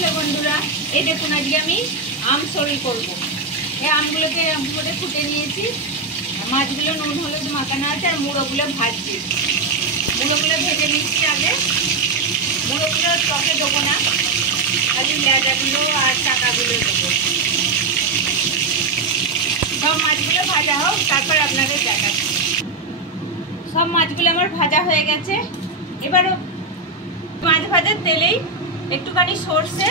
নমস্কার বন্ধুরা, এই দেখুন আজকে আমি আম সরি করব। এই আমগুলোকে করে ফুটে নিয়েছি, মাছগুলো নুন হলুদ মাখানো আছে আর মুড়োগুলো ভাজছি। মুড়োগুলো ভেজে নিচ্ছি আগে। মুড়োগুলো টকে দেবো না, খালি লেজাগুলো আর টাকাগুলো দেবো। সব মাছগুলো ভাজা হোক, তারপর আপনাদের দেখাচ্ছি। সব মাছগুলো আমার ভাজা হয়ে গেছে। এবার মাছ ভাজার তেলেই একটুখানি সর্ষে,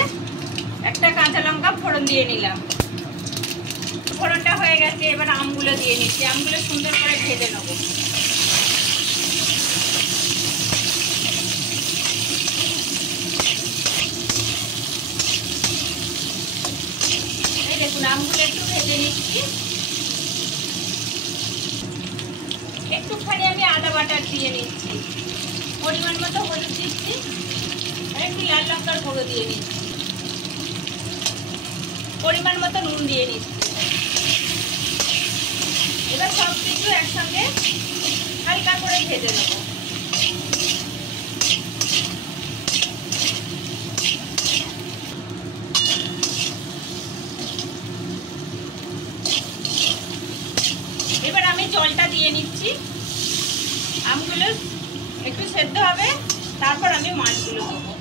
একটা কাঁচা লঙ্কা ফোড়ন দিয়ে নিলাম। ফোড়নটা হয়ে গেছে, এবার আমগুলো দিয়ে নিচ্ছি। আমগুলো সুন্দর করে ভেজে নেব। এই দেখুন আমগুলো একটু ভেজে নিচ্ছি। একটুখানি আমি আদা বাটা দিয়ে নিচ্ছি, পরিমাণ মতো হলুদ দিচ্ছি, আর একটু লাল লঙ্কার গুঁড়ো দিয়ে নিচ্ছি, পরিমাণ মতো নুন দিয়ে নিচ্ছি। এবার সব কিছু একসঙ্গে হালকা করে ভেজে নেব। এবার আমি জলটা দিয়ে নিচ্ছি। আমগুলো একটু সেদ্ধ হবে, তারপর আমি মাছগুলো দেবো।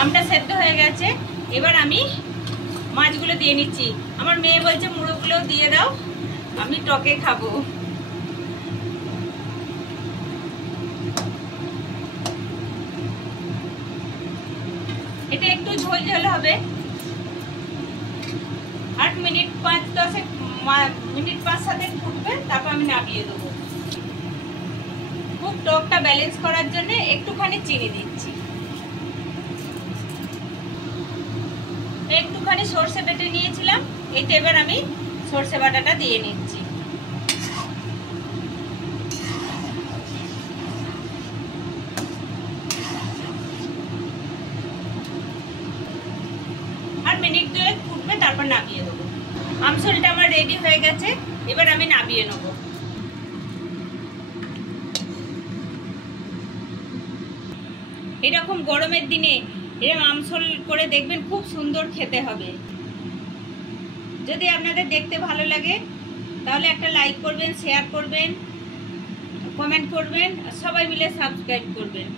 আমটা সেদ্ধ হয়ে গেছে, এবার আমি মাছগুলো দিয়ে নিচ্ছি। আমার মেয়ে বলছে মুড়োগুলো দিয়ে দাও, আমি টকে খাবো। এটা একটু ঝোল ঝোল হবে। 8 মিনিট 5-10 মিনিট 5-7 ফুটবে, তারপর আমি নামিয়ে দেবো। খুব টকটা ব্যালেন্স করার জন্য একটুখানি চিনি দিচ্ছি। একটুখানি সর্ষে বেটে নিয়েছিলাম, এইটা এবার আমি সর্ষে বাটাটা দিয়ে নিচ্ছি। আর মিনিট 2 ফুটবে, তারপর নামিয়ে দেবো। আমসরিটা আমার রেডি হয়ে গেছে, এবার আমি নামিয়ে নেব। এরকম গরমের দিনে এরকম আমসল করে দেখবেন, খুব সুন্দর খেতে হবে। যদি আপনাদের দেখতে ভালো লাগে তাহলে একটা লাইক করবেন, শেয়ার করবেন, কমেন্ট করবেন, সবাই মিলে সাবস্ক্রাইব করবেন।